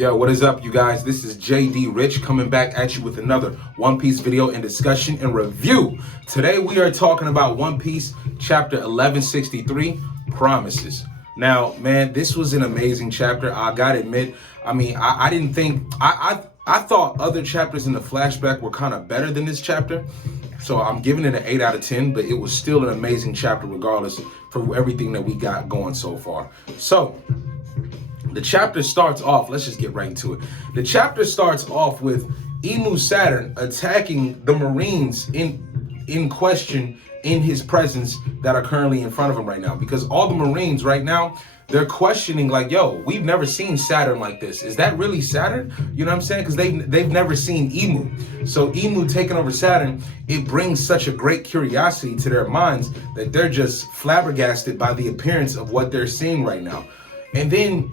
Yo, what is up, you guys? This is JD Rich coming back at you with another One Piece video and discussion and review. Today we are talking about One Piece chapter 1163, Promises. Now, man, this was an amazing chapter. I gotta admit, I didn't think, I thought other chapters in the flashback were kind of better than this chapter. So I'm giving it an 8 out of 10, but it was still an amazing chapter regardless for everything that we got going so far. So, the chapter starts off, let's just get right into it. The chapter starts off with Imu Saturn attacking the Marines in question in his presence that are currently in front of him right now. Because all the Marines right now, they're questioning like, yo, we've never seen Saturn like this. Is that really Saturn? You know what I'm saying? Because they've never seen Imu. So Imu taking over Saturn, it brings such a great curiosity to their minds that they're just flabbergasted by the appearance of what they're seeing right now. And then,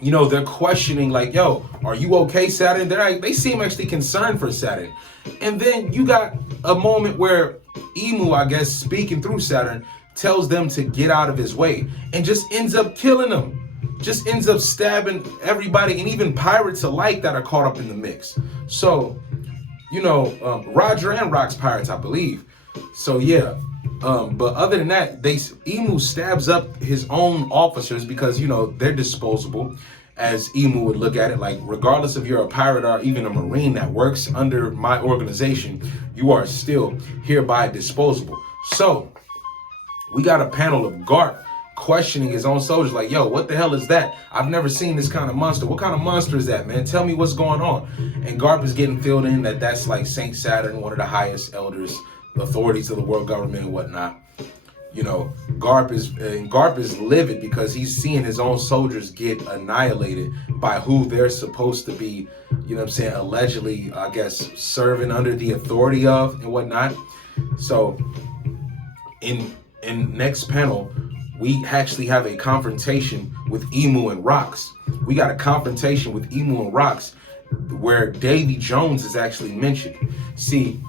you know, they're questioning like, yo, are you okay, Saturn? They seem actually concerned for Saturn. And then you got a moment where Imu, I guess, speaking through Saturn, tells them to get out of his way and just ends up killing them. Just ends up stabbing everybody and even pirates alike that are caught up in the mix. So, you know, Roger and Rock's pirates, I believe. So, yeah. But other than that, Imu stabs up his own officers because, you know, they're disposable, as Imu would look at it. Like, regardless if you're a pirate or even a Marine that works under my organization, you are still hereby disposable. So, we got a panel of Garp questioning his own soldiers like, yo, what the hell is that? I've never seen this kind of monster. What kind of monster is that, man? Tell me what's going on. And Garp is getting filled in that that's like Saint Saturn, one of the highest elders, authorities of the world government and whatnot. You know, Garp is livid because he's seeing his own soldiers get annihilated by who they're supposed to be, you know what I'm saying, allegedly, I guess, serving under the authority of and whatnot. So in next panel, we actually have a confrontation with Imu and Rocks. We got a confrontation with Imu and Rocks where Davy Jones is actually mentioned. See,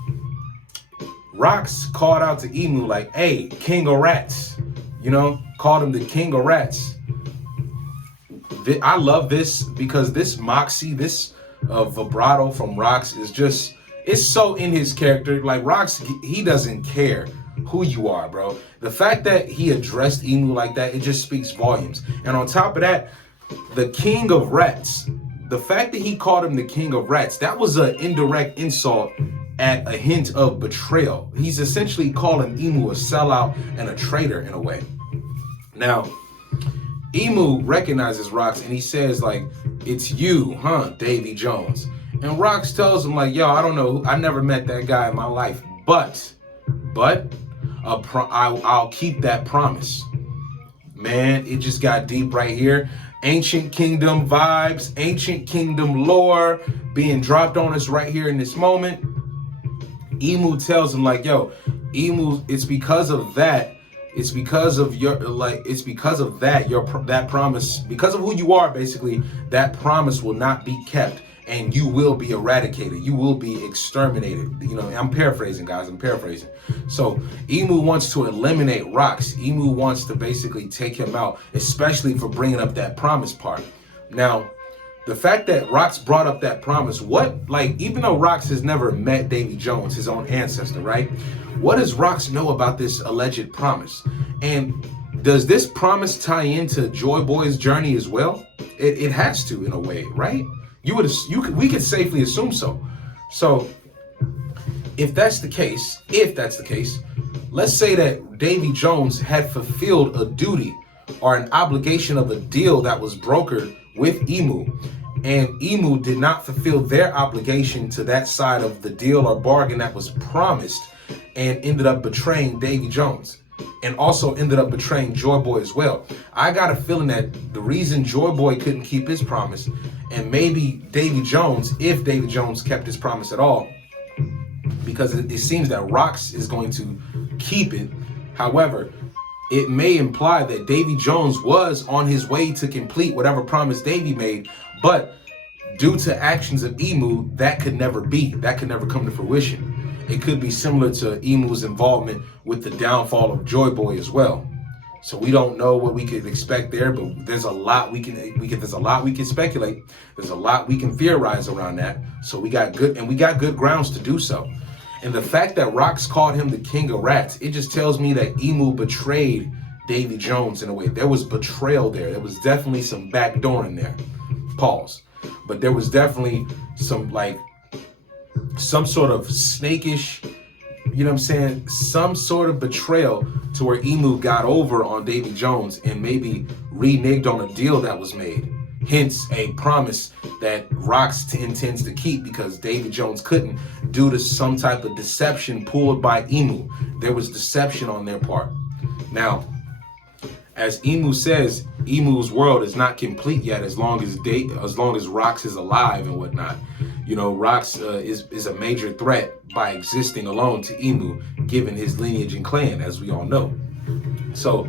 Rocks called out to Imu like, hey, King of Rats, you know, called him the King of Rats. I love this because this moxie, this vibrato from Rocks is just, it's so in his character. Like Rocks, he doesn't care who you are, bro. The fact that he addressed Imu like that, it just speaks volumes. And on top of that, the King of Rats, the fact that he called him the King of Rats, that was an indirect insult at a hint of betrayal. He's essentially calling Imu a sellout and a traitor in a way. Now, Imu recognizes Rocks and he says like, it's you, huh, Davy Jones? And Rocks tells him like, yo, I don't know, I never met that guy in my life, but I'll keep that promise. Man, it just got deep right here. Ancient Kingdom vibes, Ancient Kingdom lore being dropped on us right here in this moment. Imu tells him like, yo, Imu, it's because of that. It's because of your, like, it's because of that, that promise, because of who you are, basically, that promise will not be kept and you will be eradicated. You will be exterminated. You know, I'm paraphrasing, guys, I'm paraphrasing. So Imu wants to eliminate Rocks. Imu wants to basically take him out, especially for bringing up that promise part. Now, the fact that Rocks brought up that promise, even though Rocks has never met Davy Jones, his own ancestor, right? What does Rocks know about this alleged promise? And does this promise tie into Joy Boy's journey as well? It has to, in a way, right? We could safely assume so. So if that's the case, let's say that Davy Jones had fulfilled a duty or an obligation of a deal that was brokered with Imu, and Imu did not fulfill their obligation to that side of the deal or bargain that was promised and ended up betraying Davy Jones and also ended up betraying Joy Boy as well. I got a feeling that the reason Joy Boy couldn't keep his promise, and maybe Davy Jones, if Davy Jones kept his promise at all, because it seems that Rocks is going to keep it. However, it may imply that Davy Jones was on his way to complete whatever promise Davy made, but due to actions of Imu, that could never be. That could never come to fruition. It could be similar to Imu's involvement with the downfall of Joy Boy as well. So we don't know what we could expect there, but there's a lot we can speculate. There's a lot we can theorize around that. So we got good grounds to do so. And the fact that Rocks called him the king of rats, it just tells me that Emu betrayed Davy Jones in a way. There was betrayal there. There was definitely some backdoor in there. Pause. But there was definitely some sort of snakish, you know what I'm saying, some sort of betrayal to where Emu got over on Davy Jones and maybe reneged on a deal that was made. Hence a promise that Rocks intends to keep because Davy Jones couldn't due to some type of deception pulled by Emu. There was deception on their part. Now, as Emu says, Emu's world is not complete yet as long as Rocks is alive and whatnot. You know, Rocks is a major threat by existing alone to Emu, given his lineage and clan, as we all know. So,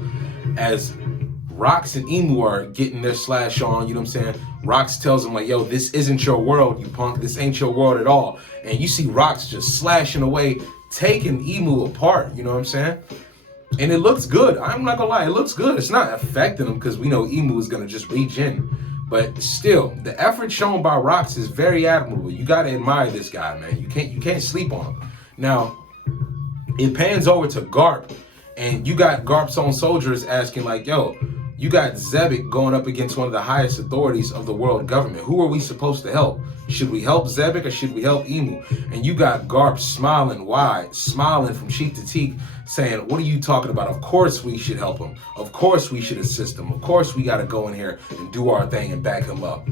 as Rocks and Emu are getting their slash on, you know what I'm saying? Rocks tells him like, yo, this isn't your world, you punk. This ain't your world at all. And you see Rocks just slashing away, taking Emu apart, you know what I'm saying? And it looks good. I'm not gonna lie, it looks good. It's not affecting him because we know Emu is gonna just regen. But still, the effort shown by Rocks is very admirable. You gotta admire this guy, man. You can't sleep on him. Now, it pans over to Garp, and you got Garp's own soldiers asking like, yo, you got Zebek going up against one of the highest authorities of the world government. Who are we supposed to help? Should we help Zebek or should we help Emu? And you got Garp smiling wide, smiling from cheek to cheek, saying, what are you talking about? Of course we should help him. Of course we should assist him. Of course we got to go in here and do our thing and back him up.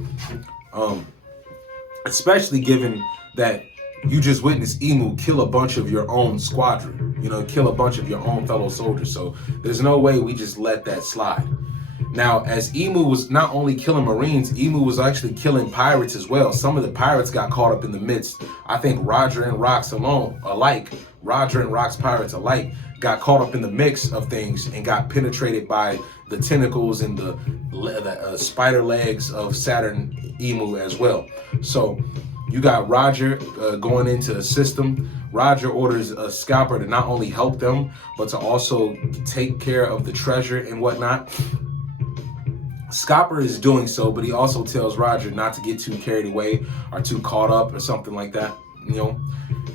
Especially given that you just witnessed Emu kill a bunch of your own squadron, you know, kill a bunch of your own fellow soldiers. So there's no way we just let that slide. Now, as Emu was not only killing Marines, Emu was actually killing pirates as well. Some of the pirates got caught up in the midst. I think Roger and Rocks pirates alike got caught up in the mix of things and got penetrated by the tentacles and the spider legs of Saturn Emu as well. So you got Roger going into a system. Roger orders a scalper to not only help them, but to also take care of the treasure and whatnot. Scalper is doing so, but he also tells Roger not to get too carried away or too caught up or something like that. You know,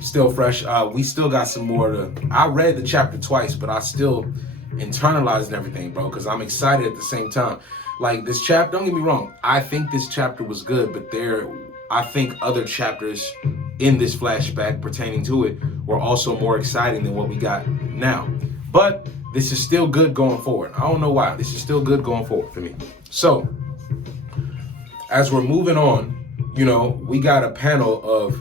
still fresh. We still got some more I read the chapter twice, but I still internalized everything, bro, because I'm excited at the same time. Like this chapter, don't get me wrong, I think this chapter was good, but I think other chapters in this flashback pertaining to it were also more exciting than what we got now. But this is still good going forward. I don't know why. This is still good going forward for me. So, as we're moving on, you know, we got a panel of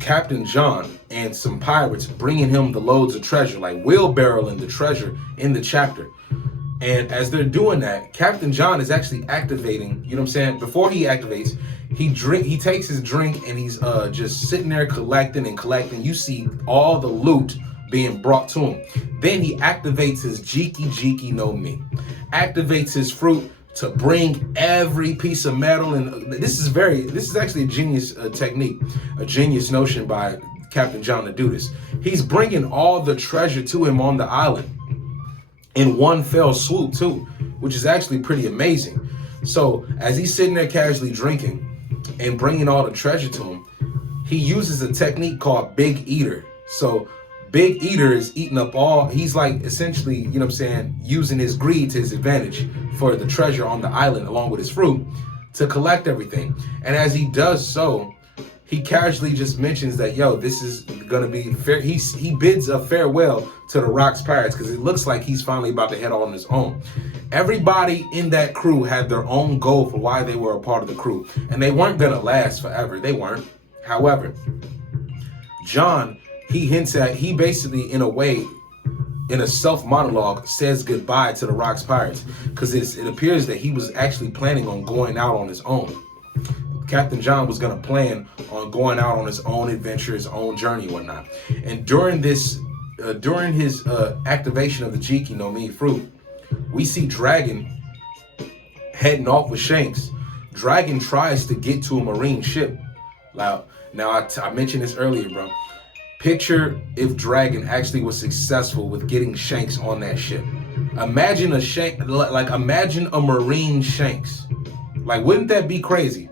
Captain John and some pirates bringing him the loads of treasure, like wheelbarrowing the treasure in the chapter. And as they're doing that, Captain John is actually activating, you know what I'm saying? Before he activates, he takes his drink and he's just sitting there collecting. You see all the loot being brought to him. Then he activates his Jiki no Mi. Activates his fruit to bring every piece of metal. And this is actually a genius technique, a genius notion by Captain John to do this. He's bringing all the treasure to him on the island in one fell swoop too, which is actually pretty amazing. So as he's sitting there casually drinking and bringing all the treasure to him, he uses a technique called Big Eater. So Big Eater is eating up he's like essentially, you know what I'm saying, using his greed to his advantage for the treasure on the island along with his fruit to collect everything. And as he does so, he casually just mentions that, yo, this is gonna be fair. He bids a farewell to the Rocks Pirates because it looks like he's finally about to head on his own. Everybody in that crew had their own goal for why they were a part of the crew, and they weren't gonna last forever. They weren't. However, John, he hints at, he basically, in a way, in a self-monologue, says goodbye to the Rocks Pirates because it appears that he was actually planning on going out on his own. Captain John was going to plan on going out on his own adventure, his own journey, and whatnot. And during his activation of the Jiki no Mi fruit, we see Dragon heading off with Shanks. Dragon tries to get to a Marine ship. Now I mentioned this earlier, bro. Picture if Dragon actually was successful with getting Shanks on that ship. Imagine a Shanks, like imagine a Marine Shanks. Like, wouldn't that be crazy?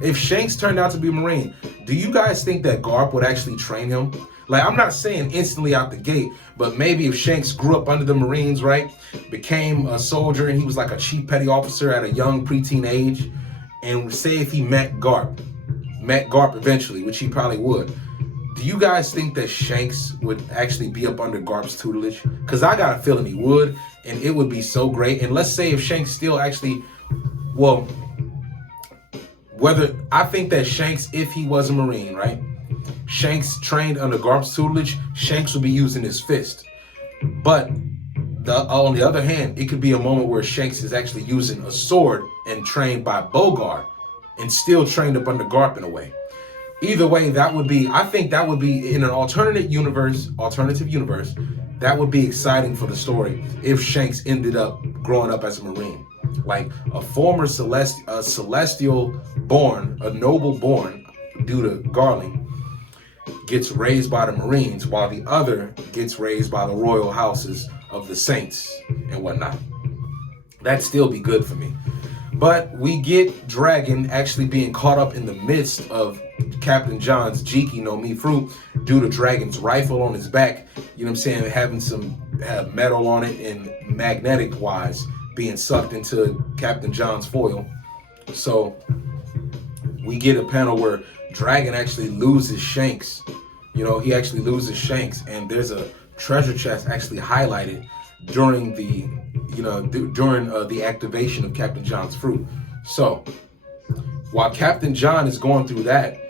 If Shanks turned out to be a Marine, do you guys think that Garp would actually train him? Like, I'm not saying instantly out the gate, but maybe if Shanks grew up under the Marines, right, became a soldier, and he was like a chief petty officer at a young preteen age, and say if he met Garp eventually, which he probably would, do you guys think that Shanks would actually be up under Garp's tutelage? Because I got a feeling he would, and it would be so great. And let's say if Shanks still actually, well, whether, I think that Shanks, if he was a Marine, right, Shanks trained under Garp's tutelage, Shanks would be using his fist. But on the other hand, it could be a moment where Shanks is actually using a sword and trained by Bogart and still trained up under Garp in a way. Either way, that would be, I think that would be in an alternative universe, that would be exciting for the story if Shanks ended up growing up as a Marine. Like a former celestial born, a noble born due to Garling, gets raised by the Marines, while the other gets raised by the royal houses of the Saints and whatnot. That'd still be good for me. But we get Dragon actually being caught up in the midst of Captain John's Jiki no Mi fruit due to Dragon's rifle on his back, you know what I'm saying, having some metal on it and magnetic wise being sucked into Captain John's foil. So we get a panel where Dragon actually loses Shanks. You know, he actually loses Shanks, and there's a treasure chest actually highlighted during the, you know, during the activation of Captain John's fruit. So while Captain John is going through that,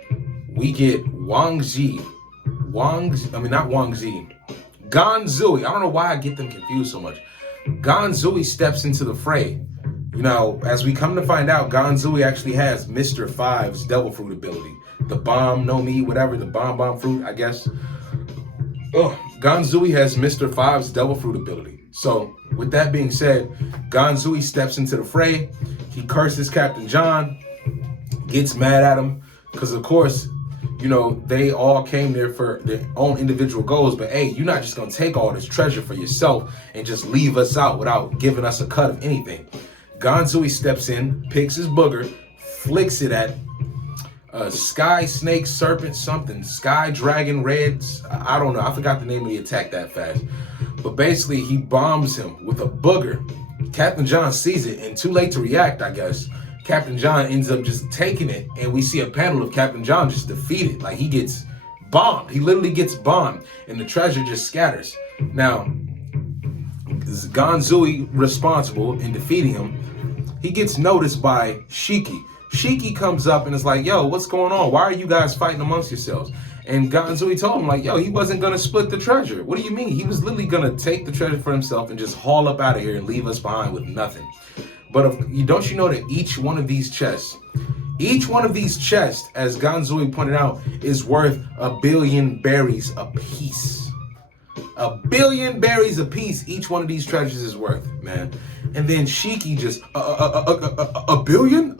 we get Ganzui. I don't know why I get them confused so much. Ganzui steps into the fray. You know, as we come to find out, Ganzui actually has Mr. Five's Devil Fruit ability. The bomb, no me, whatever, the bomb fruit, I guess. Ganzui has Mr. Five's Devil Fruit ability. So, with that being said, Ganzui steps into the fray. He curses Captain John, gets mad at him, because of course, you know, they all came there for their own individual goals. But hey, you're not just going to take all this treasure for yourself and just leave us out without giving us a cut of anything. Ganzui steps in, picks his booger, flicks it at Sky Snake Serpent something, Sky Dragon Reds, I don't know, I forgot the name of the attack that fast. But basically he bombs him with a booger. Captain John sees it, and too late to react, I guess. Captain John ends up just taking it, and we see a panel of Captain John just defeated. Like, he gets bombed. He literally gets bombed, and the treasure just scatters. Now, Ganzui responsible in defeating him, he gets noticed by Shiki. Shiki comes up and is like, yo, what's going on? Why are you guys fighting amongst yourselves? And Ganzui told him, like, yo, he wasn't going to split the treasure. What do you mean? He was literally going to take the treasure for himself and just haul up out of here and leave us behind with nothing. But don't you know that each one of these chests, as Ganzui pointed out, is worth 1 billion berries a piece. 1 billion berries a piece, each one of these treasures is worth, man. And then Shiki just, a billion?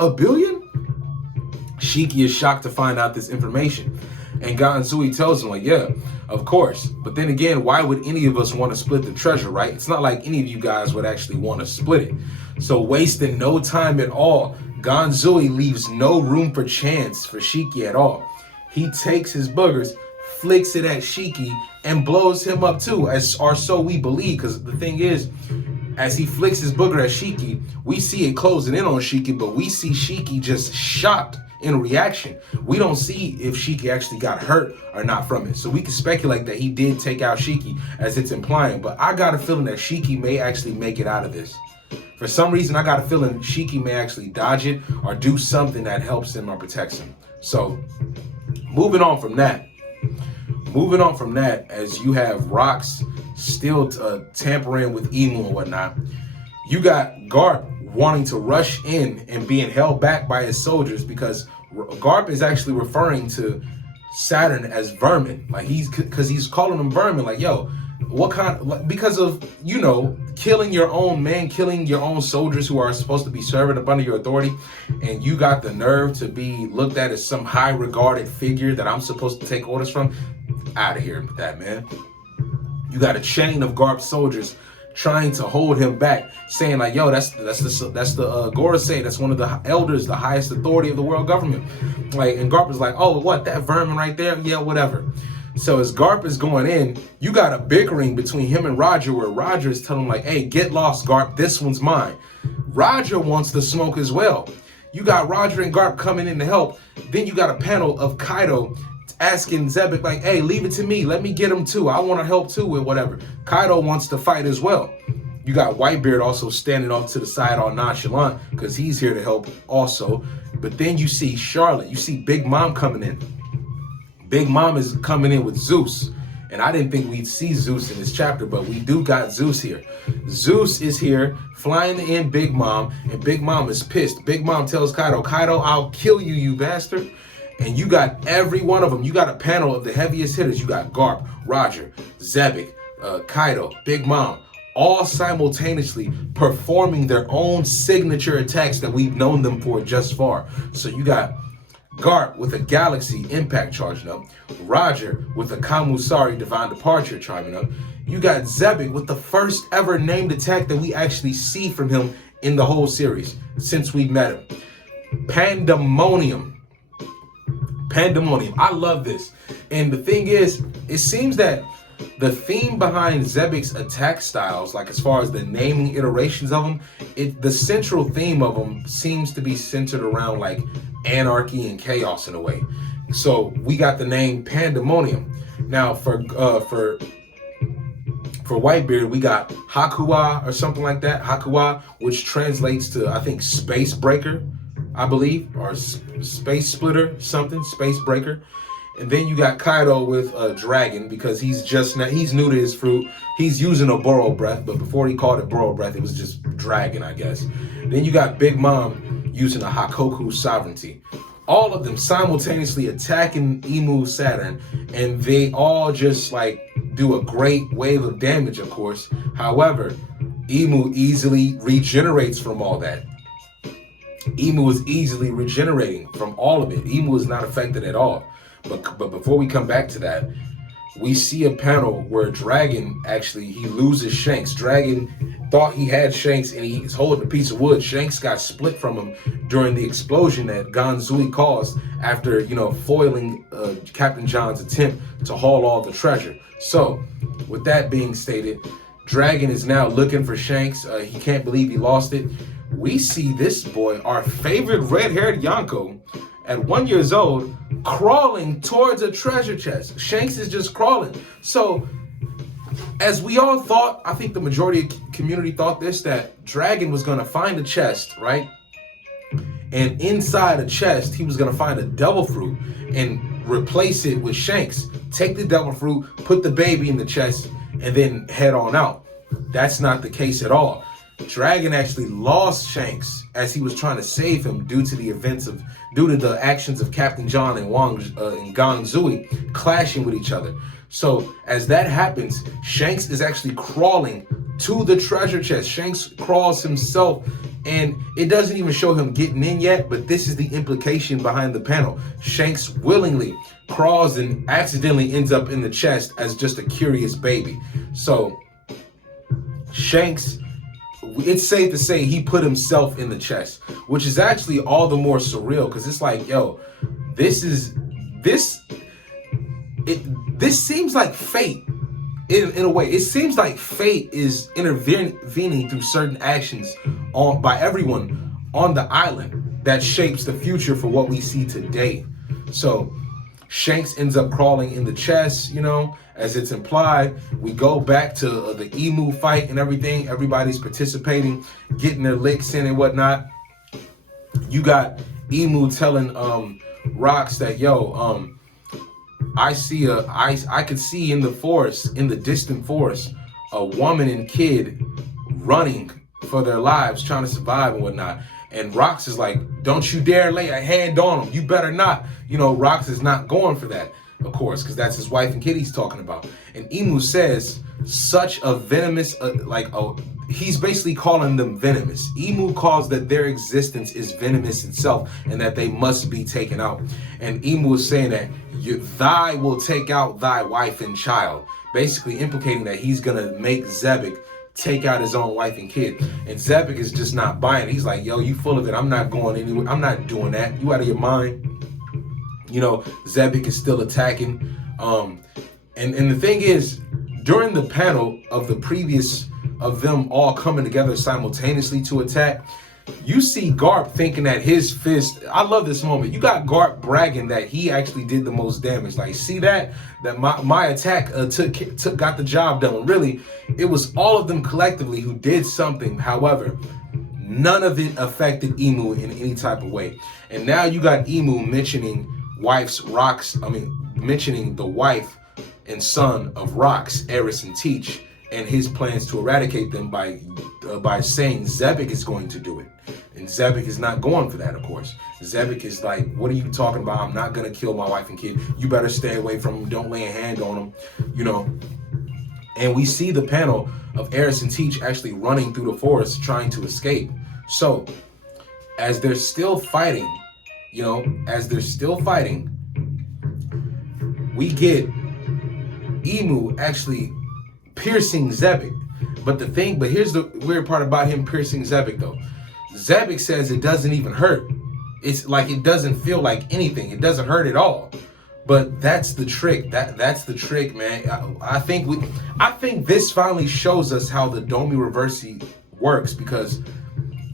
Shiki is shocked to find out this information. And Ganzui tells him, like, yeah, of course. But then again, why would any of us want to split the treasure, right? It's not like any of you guys would actually want to split it. So wasting no time at all, Ganzui leaves no room for chance for Shiki at all. He takes his boogers, flicks it at Shiki, and blows him up too, or so we believe. Because the thing is, as he flicks his booger at Shiki, we see it closing in on Shiki, but we see Shiki just shocked in reaction. We don't see if Shiki actually got hurt or not from it. So we can speculate that he did take out Shiki, as it's implying. But I got a feeling that Shiki may actually make it out of this. For some reason, I got a feeling Shiki may actually dodge it or do something that helps him or protects him. So, moving on from that, as you have Rocks still tampering with Emu and whatnot, you got Garp wanting to rush in and being held back by his soldiers, because Garp is actually referring to Saturn as vermin. Like, because he's calling them vermin. Like, yo, what kind, because of, you know, killing your own men, killing your own soldiers who are supposed to be serving up under your authority, and you got the nerve to be looked at as some high regarded figure that I'm supposed to take orders from. Out of here with that, man. You got a chain of Garp soldiers trying to hold him back, saying like, yo, that's the Gorosei, that's one of the elders, the highest authority of the world government. Like, and Garp is like, oh, what, that vermin right there? Yeah, whatever. So as Garp is going in, you got a bickering between him and Roger, where Roger is telling him like, hey, get lost, Garp, this one's mine. Roger wants the smoke as well. You got Roger and Garp coming in to help. Then you got a panel of Kaido asking Xebec like, hey, leave it to me. Let me get him too. I want to help too with whatever. Kaido wants to fight as well. You got Whitebeard also standing off to the side all nonchalant because he's here to help also. But then you see Charlotte. You see Big Mom coming in. Big Mom is coming in with Zeus. And I didn't think we'd see Zeus in this chapter, but we do got Zeus here. Zeus is here flying in Big Mom, and Big Mom is pissed. Big Mom tells Kaido, Kaido, I'll kill you, you bastard. And you got every one of them. You got a panel of the heaviest hitters. You got Garp, Roger, Xebec, Kaido, Big Mom, all simultaneously performing their own signature attacks that we've known them for just far. So you got Garp with a Galaxy Impact charging up. Roger with a Kamusari Divine Departure charging up. You got Xebec with the first ever named attack that we actually see from him in the whole series since we met him. Pandemonium. I love this. And the thing is, it seems that the theme behind Xebec's attack styles, like as far as the naming iterations of them, the central theme of them seems to be centered around like anarchy and chaos in a way. So we got the name Pandemonium. Now for Whitebeard, we got Hakuwa or something like that. Hakuwa, which translates to, I think, Space Breaker, I believe, or Space Splitter, something, Space Breaker. And then you got Kaido with a dragon because he's new to his fruit. He's using a Burrow Breath, but before he called it Burrow Breath, it was just dragon, I guess. Then you got Big Mom using a Hakoku Sovereignty. All of them simultaneously attacking Emu Saturn, and they all just like do a great wave of damage, of course. However, Emu easily regenerates from all that. Emu is easily regenerating from all of it. Emu is not affected at all. But before we come back to that, we see a panel where Dragon actually, he loses Shanks. Dragon thought he had Shanks and he's holding a piece of wood. Shanks got split from him during the explosion that Ganzui caused after, foiling Captain John's attempt to haul all the treasure. So, with that being stated, Dragon is now looking for Shanks. He can't believe he lost it. We see this boy, our favorite red-haired Yonko, at 1 year old, crawling towards a treasure chest. Shanks is just crawling. So, as we all thought, I think the majority of the community thought this, that Dragon was going to find a chest, right? And inside a chest, he was going to find a devil fruit and replace it with Shanks. Take the devil fruit, put the baby in the chest, and then head on out. That's not the case at all. Dragon actually lost Shanks as he was trying to save him due to the actions of Captain John and Ganzui clashing with each other. So as that happens, Shanks is actually crawling to the treasure chest. Shanks crawls himself, and it doesn't even show him getting in yet, but this is the implication behind the panel. Shanks willingly crawls and accidentally ends up in the chest as just a curious baby. So Shanks, it's safe to say he put himself in the chest, which is actually all the more surreal because it's like, yo, this seems like fate in a way. It seems like fate is intervening through certain actions by everyone on the island that shapes the future for what we see today. So Shanks ends up crawling in the chest, as it's implied. We go back to the Emu fight and everything. Everybody's participating, getting their licks in and whatnot. You got Emu telling Rocks that, yo, I could see in the forest, in the distant forest, a woman and kid running for their lives, trying to survive and whatnot. And Rocks is like, don't you dare lay a hand on him. You better not. Rocks is not going for that, of course, because that's his wife and kid he's talking about. And Emu says such a venomous, he's basically calling them venomous. Emu calls that their existence is venomous itself and that they must be taken out. And Emu is saying that thy will take out thy wife and child, basically implicating that he's going to make Xebec take out his own wife and kid. And Xebec is just not buying it. He's like, yo, you full of it. I'm not going anywhere. I'm not doing that. You out of your mind. You know, Xebec is still attacking. And the thing is, during the panel of the previous of them all coming together simultaneously to attack, you see Garp thinking that his fist, I love this moment. You got Garp bragging that he actually did the most damage. Like, see that my attack got the job done. When really, it was all of them collectively who did something. However, none of it affected Imu in any type of way. And now you got Imu mentioning mentioning the wife and son of Rox, Eris, and Teach, and his plans to eradicate them by saying Xebec is going to do it. And Xebec is not going for that, of course. Xebec is like, what are you talking about? I'm not going to kill my wife and kid. You better stay away from him. Don't lay a hand on him, you know. And we see the panel of Eris and Teach actually running through the forest trying to escape. So, as they're still fighting, we get Imu actually piercing Xebec. But here's the weird part about him piercing Xebec though. Xebec says it doesn't even hurt. It's like it doesn't feel like anything. It doesn't hurt at all. But that's the trick. That's the trick, man. I think this finally shows us how the Domi Reversi works, because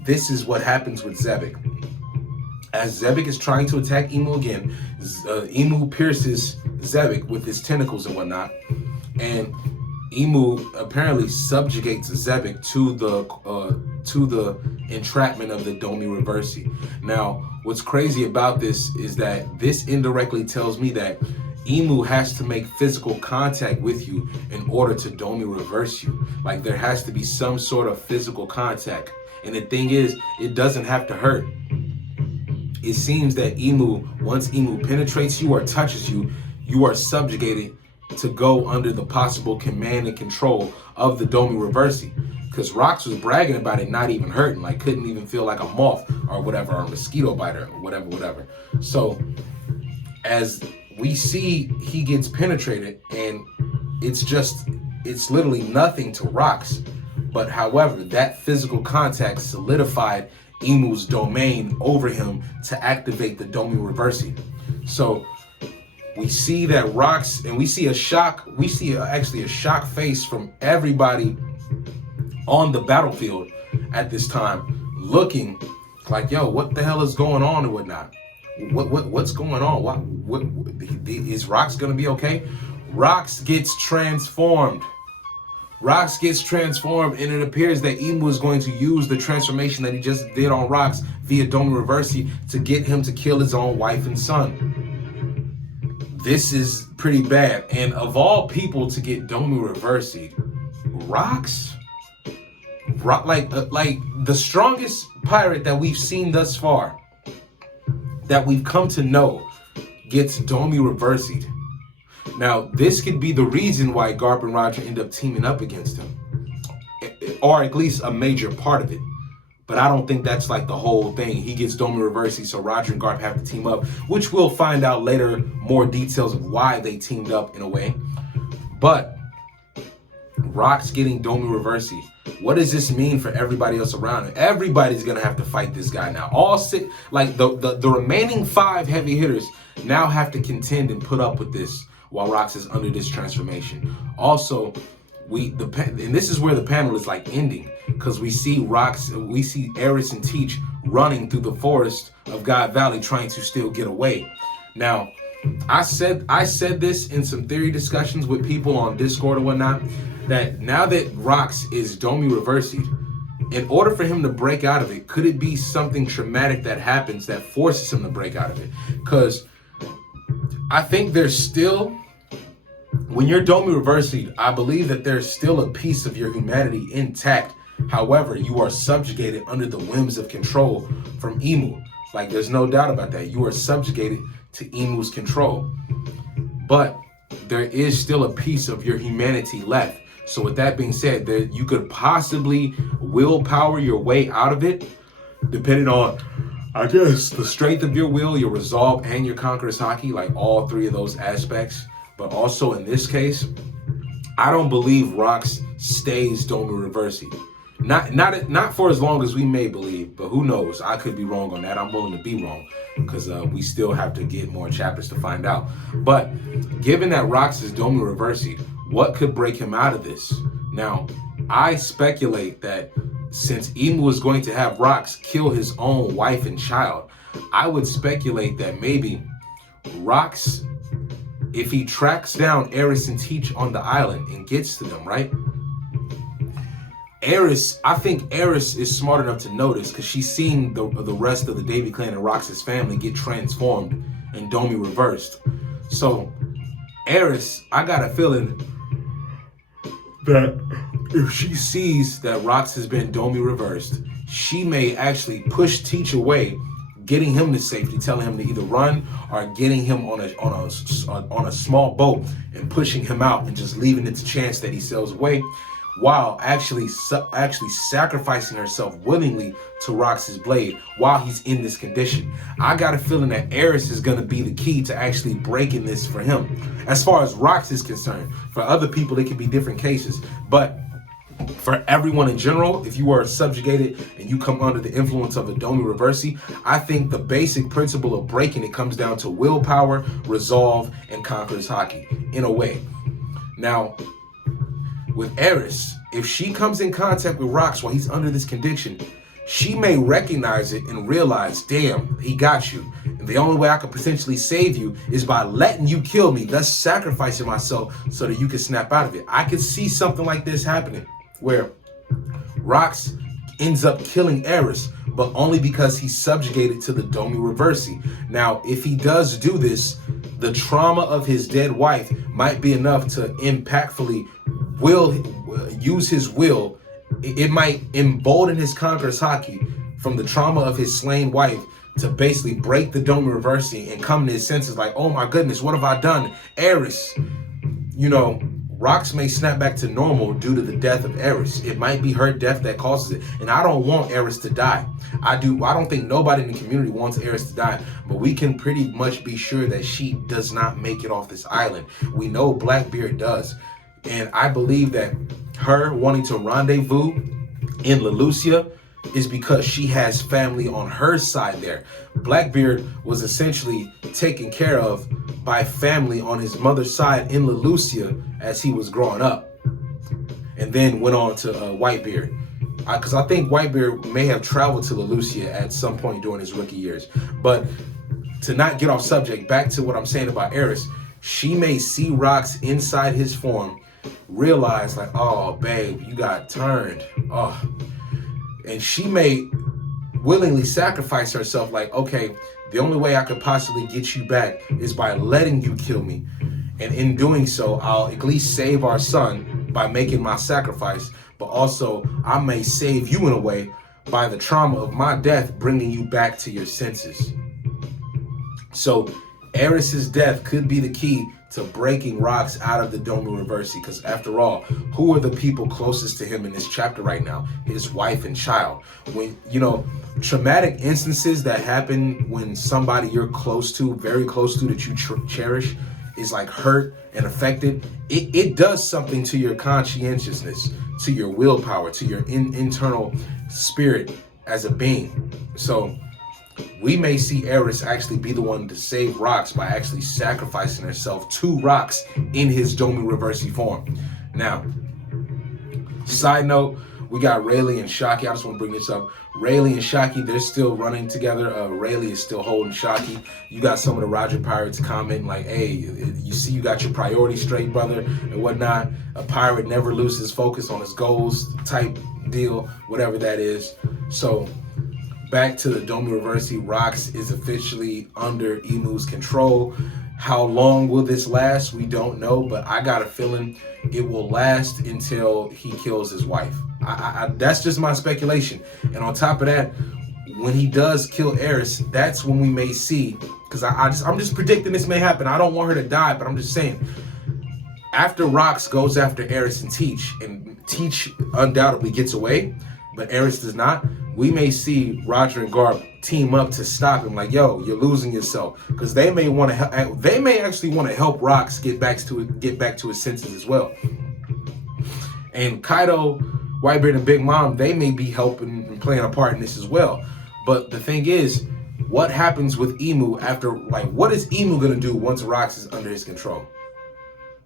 this is what happens with Xebec. As Xebec is trying to attack Imu again, Imu pierces Xebec with his tentacles and whatnot, and Imu apparently subjugates Xebec to the entrapment of the Domi Reversi. Now, what's crazy about this is that this indirectly tells me that Imu has to make physical contact with you in order to Domi reverse you. Like, there has to be some sort of physical contact. And the thing is, it doesn't have to hurt. It seems that once Imu penetrates you or touches you, you are subjugated to go under the possible command and control of the Domi Reversi. Because Rox was bragging about it not even hurting, like couldn't even feel like a moth or whatever, or a mosquito biter or whatever. So as we see, he gets penetrated, and it's literally nothing to Rox. But however, that physical contact solidified Imu's domain over him to activate the Domi Reversi. So we see that Rox, and we see actually a shock face from everybody on the battlefield at this time, looking like, yo, what the hell is going on and whatnot? What's going on? What is Rox gonna be okay? Rox gets transformed. And it appears that Imu is going to use the transformation that he just did on Rox via Domi Reversi to get him to kill his own wife and son. This is pretty bad. And of all people to get Domi Reversi, Rox, like the strongest pirate that we've seen thus far, that we've come to know, gets Domi Reversi'd. Now, this could be the reason why Garp and Roger end up teaming up against him, or at least a major part of it. But I don't think that's like the whole thing. He gets Domi Reversi, so Roger and Garp have to team up, which we'll find out later, more details of why they teamed up in a way. But Rox getting Domi Reversi, what does this mean for everybody else around him? Everybody's gonna have to fight this guy now. All six, like the remaining 5 heavy hitters now have to contend and put up with this while Rox is under this transformation. Also, and this is where the panel is like ending, because we see Eris and Teach running through the forest of God Valley trying to still get away. Now, I said this in some theory discussions with people on Discord and whatnot, that now that Rox is Domi Reversi'd, in order for him to break out of it, could it be something traumatic that happens that forces him to break out of it? Because I think there's still, when you're Domi Reversi'd, I believe that there's still a piece of your humanity intact. However, you are subjugated under the whims of control from Imu. Like, there's no doubt about that. You are subjugated to Imu's control. But there is still a piece of your humanity left. So with that being said, you could possibly willpower your way out of it, depending on, I guess, the strength of your will, your resolve, and your conqueror's haki, like all 3 of those aspects. But also in this case, I don't believe Rox stays Domi Reversi. Not for as long as we may believe, but who knows? I could be wrong on that. I'm willing to be wrong because we still have to get more chapters to find out. But given that Rox is Domi Reversi, what could break him out of this? Now, I speculate that since Imu is going to have Rox kill his own wife and child, I would speculate that maybe Rox, if he tracks down Eris and Teach on the island and gets to them, right? I think Eris is smart enough to notice because she's seen the rest of the Davy clan and Rox's family get transformed and Domi reversed. So Eris, I got a feeling that if she sees that Rox has been Domi reversed, she may actually push Teach away, getting him to safety, telling him to either run or getting him on a small boat and pushing him out and just leaving it to chance that he sails away, while actually sacrificing herself willingly to Rox's blade while he's in this condition. I got a feeling that Eris is going to be the key to actually breaking this for him. As far as Rox is concerned, for other people, it could be different cases. But for everyone in general, if you are subjugated and you come under the influence of a Domi Reversi, I think the basic principle of breaking it comes down to willpower, resolve, and conqueror's haki, in a way. Now, with Eris, if she comes in contact with Rox while he's under this condition, she may recognize it and realize, damn, he got you. And the only way I could potentially save you is by letting you kill me, thus sacrificing myself so that you can snap out of it. I could see something like this happening, where Rox ends up killing Eris, but only because he's subjugated to the Domi Reversi. Now, if he does do this, the trauma of his dead wife might be enough to impactfully use his will. It might embolden his conqueror's haki from the trauma of his slain wife to basically break the Domi Reversi and come to his senses like, oh my goodness, what have I done? Eris, Rox may snap back to normal due to the death of Eris. It might be her death that causes it. And I don't want Eris to die. I don't think nobody in the community wants Eris to die, but we can pretty much be sure that she does not make it off this island. We know Blackbeard does. And I believe that her wanting to rendezvous in Lelucia is because she has family on her side there. Blackbeard was essentially taken care of by family on his mother's side in Lelucia as he was growing up, and then went on to Whitebeard. Because I think Whitebeard may have traveled to Lelucia at some point during his rookie years. But to not get off subject, back to what I'm saying about Eris, she may see Rox inside his form, realize like, oh babe, you got turned. Oh. And she may willingly sacrifice herself like, okay, the only way I could possibly get you back is by letting you kill me. And in doing so, I'll at least save our son by making my sacrifice, but also I may save you in a way by the trauma of my death, bringing you back to your senses. So Eris's death could be the key to breaking Rox out of the Domi Reversi, because after all, who are the people closest to him in this chapter right now? His wife and child. When, traumatic instances that happen when somebody you're close to, very close to, that you cherish, is like hurt and affected, it does something to your conscientiousness, to your willpower, to your internal spirit as a being. So we may see Eris actually be the one to save Rox by actually sacrificing herself to Rox in his Domi Reversi form. Now, side note, we got Rayleigh and Shaki. I just want to bring this up. Rayleigh and Shaki, they're still running together. Rayleigh is still holding Shaki. You got some of the Roger Pirates commenting like, hey, you see you got your priorities straight, brother, and whatnot. A pirate never loses focus on his goals type deal, whatever that is. So back to the Domi Reversi, Rox is officially under Imu's control. How long will this last? We don't know, but I got a feeling it will last until he kills his wife. That's just my speculation. And on top of that, when he does kill Eris, that's when we may see, because I'm just predicting this may happen. I don't want her to die, but I'm just saying, after Rox goes after Eris and Teach undoubtedly gets away, but Eris does not, we may see Roger and Garp team up to stop him. Like, yo, you're losing yourself, because they may want to. They may actually want to help Rox get back to his senses as well. And Kaido, Whitebeard, and Big Mom, they may be helping and playing a part in this as well. But the thing is, what happens with Imu after, like, what is Imu gonna do once Rocks is under his control?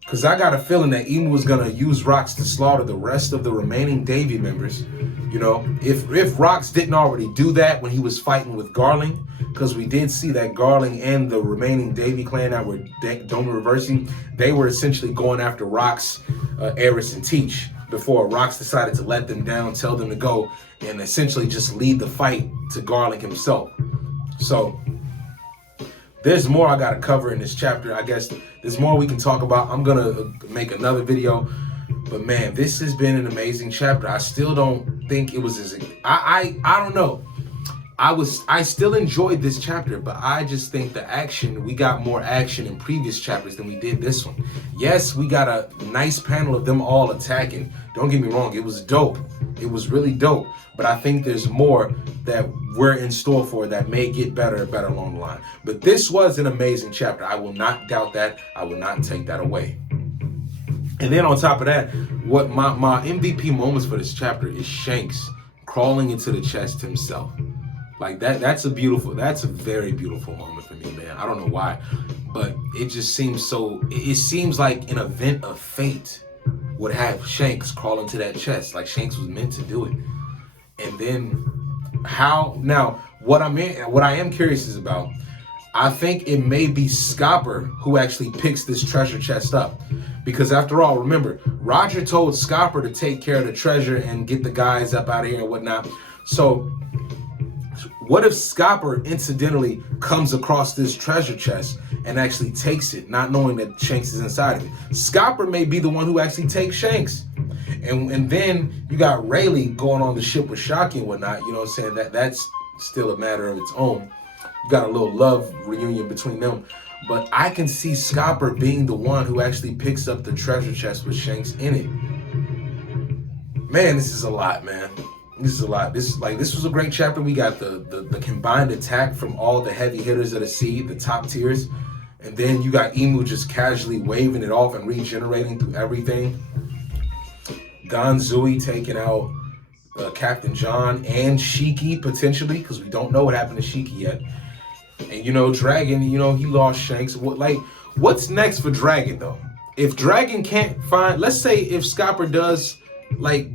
Because I got a feeling that Imu was gonna use Rocks to slaughter the rest of the remaining Davy members. You know, if Rocks didn't already do that when he was fighting with Garling, because we did see that Garling and the remaining Davy clan that were Dome reversing, they were essentially going after Rocks, Eris, and Teach before Rocks decided to let them down, tell them to go, and essentially just lead the fight to Garling himself. So there's more I gotta cover in this chapter. I guess there's more we can talk about. I'm gonna make another video, but man, this has been an amazing chapter. I still don't think it was as I don't know. I still enjoyed this chapter, but I just think the action, we got more action in previous chapters than we did this one. Yes, we got a nice panel of them all attacking. Don't get me wrong, it was dope. It was really dope, but I think there's more that we're in store for that may get better and better along the line. But this was an amazing chapter. I will not doubt that. I will not take that away. And then on top of that, what my MVP moments for this chapter is Shanks crawling into the chest himself. Like that's a very beautiful moment for me, man. I don't know why, but it just seems so, it seems like an event of fate would have Shanks crawl into that chest, like Shanks was meant to do it. And then how, now what I am curious is about, I think it may be Scopper who actually picks this treasure chest up. Because after all, remember, Roger told Scopper to take care of the treasure and get the guys up out of here and whatnot. So what if Scopper incidentally comes across this treasure chest and actually takes it, not knowing that Shanks is inside of it? Scopper may be the one who actually takes Shanks. And then you got Rayleigh going on the ship with Shocky and whatnot, you know what I'm saying? That's still a matter of its own. You got a little love reunion between them. But I can see Scopper being the one who actually picks up the treasure chest with Shanks in it. Man, this is a lot, man. This is a lot. This was a great chapter. We got the combined attack from all the heavy hitters of the sea, the top tiers. And then you got Imu just casually waving it off and regenerating through everything. Ganzui taking out Captain John and Shiki potentially, because we don't know what happened to Shiki yet. And you know, Dragon, you know, he lost Shanks. What's next for Dragon though? If Dragon can't find, let's say if Scopper does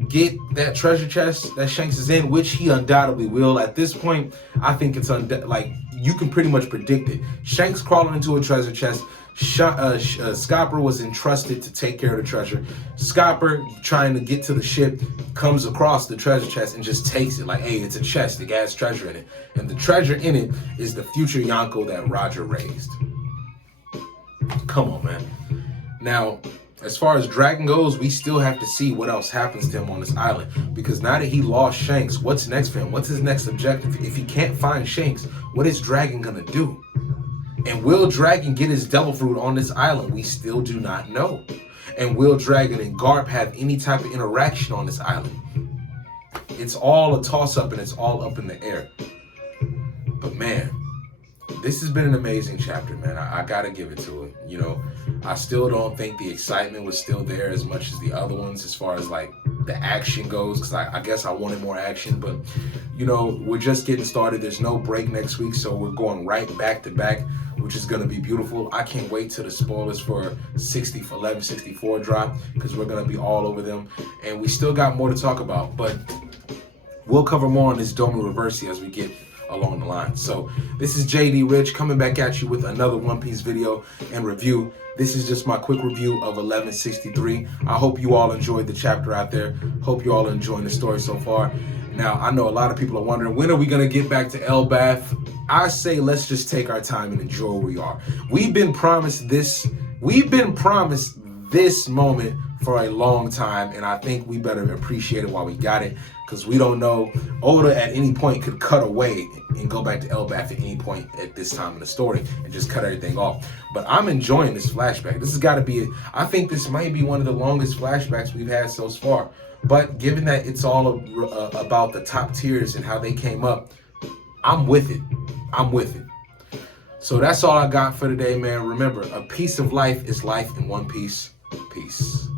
get that treasure chest that Shanks is in, which he undoubtedly will. At this point, I think it's you can pretty much predict it. Shanks crawling into a treasure chest. Scopper was entrusted to take care of the treasure. Scopper trying to get to the ship comes across the treasure chest and just takes it like, hey, it's a chest. It has treasure in it. And the treasure in it is the future Yonko that Roger raised. Come on, man. Now, as far as Dragon goes, we still have to see what else happens to him on this island. Because now that he lost Shanks, what's next for him? What's his next objective? If he can't find Shanks, what is Dragon gonna do? And will Dragon get his Devil Fruit on this island? We still do not know. And will Dragon and Garp have any type of interaction on this island? It's all a toss-up and it's all up in the air. But man, this has been an amazing chapter, man. I gotta give it to it. You know, I still don't think the excitement was still there as much as the other ones as far as the action goes, because I guess I wanted more action, but you know, we're just getting started. There's no break next week, so we're going right back to back, which is going to be beautiful. I can't wait till the spoilers for 1164 drop, because we're going to be all over them, and we still got more to talk about, but we'll cover more on this Domi Reversi as we get along the line. So this is JD Rich coming back at you with another One Piece video and review. This is just my quick review of 1163. I hope you all enjoyed the chapter out there. Hope you all are enjoying the story so far. Now, I know a lot of people are wondering, when are we going to get back to Elbaf? I say let's just take our time and enjoy where we are. We've been promised this moment for a long time, and I think we better appreciate it while we got it, because we don't know. Oda at any point could cut away and go back to Elbaf at any point at this time in the story and just cut everything off. But I'm enjoying this flashback. This has got to be, I think this might be one of the longest flashbacks we've had so far. But given that it's all about the top tiers and how they came up, I'm with it. I'm with it. So that's all I got for today, man. Remember, a piece of life is life in one piece. Peace.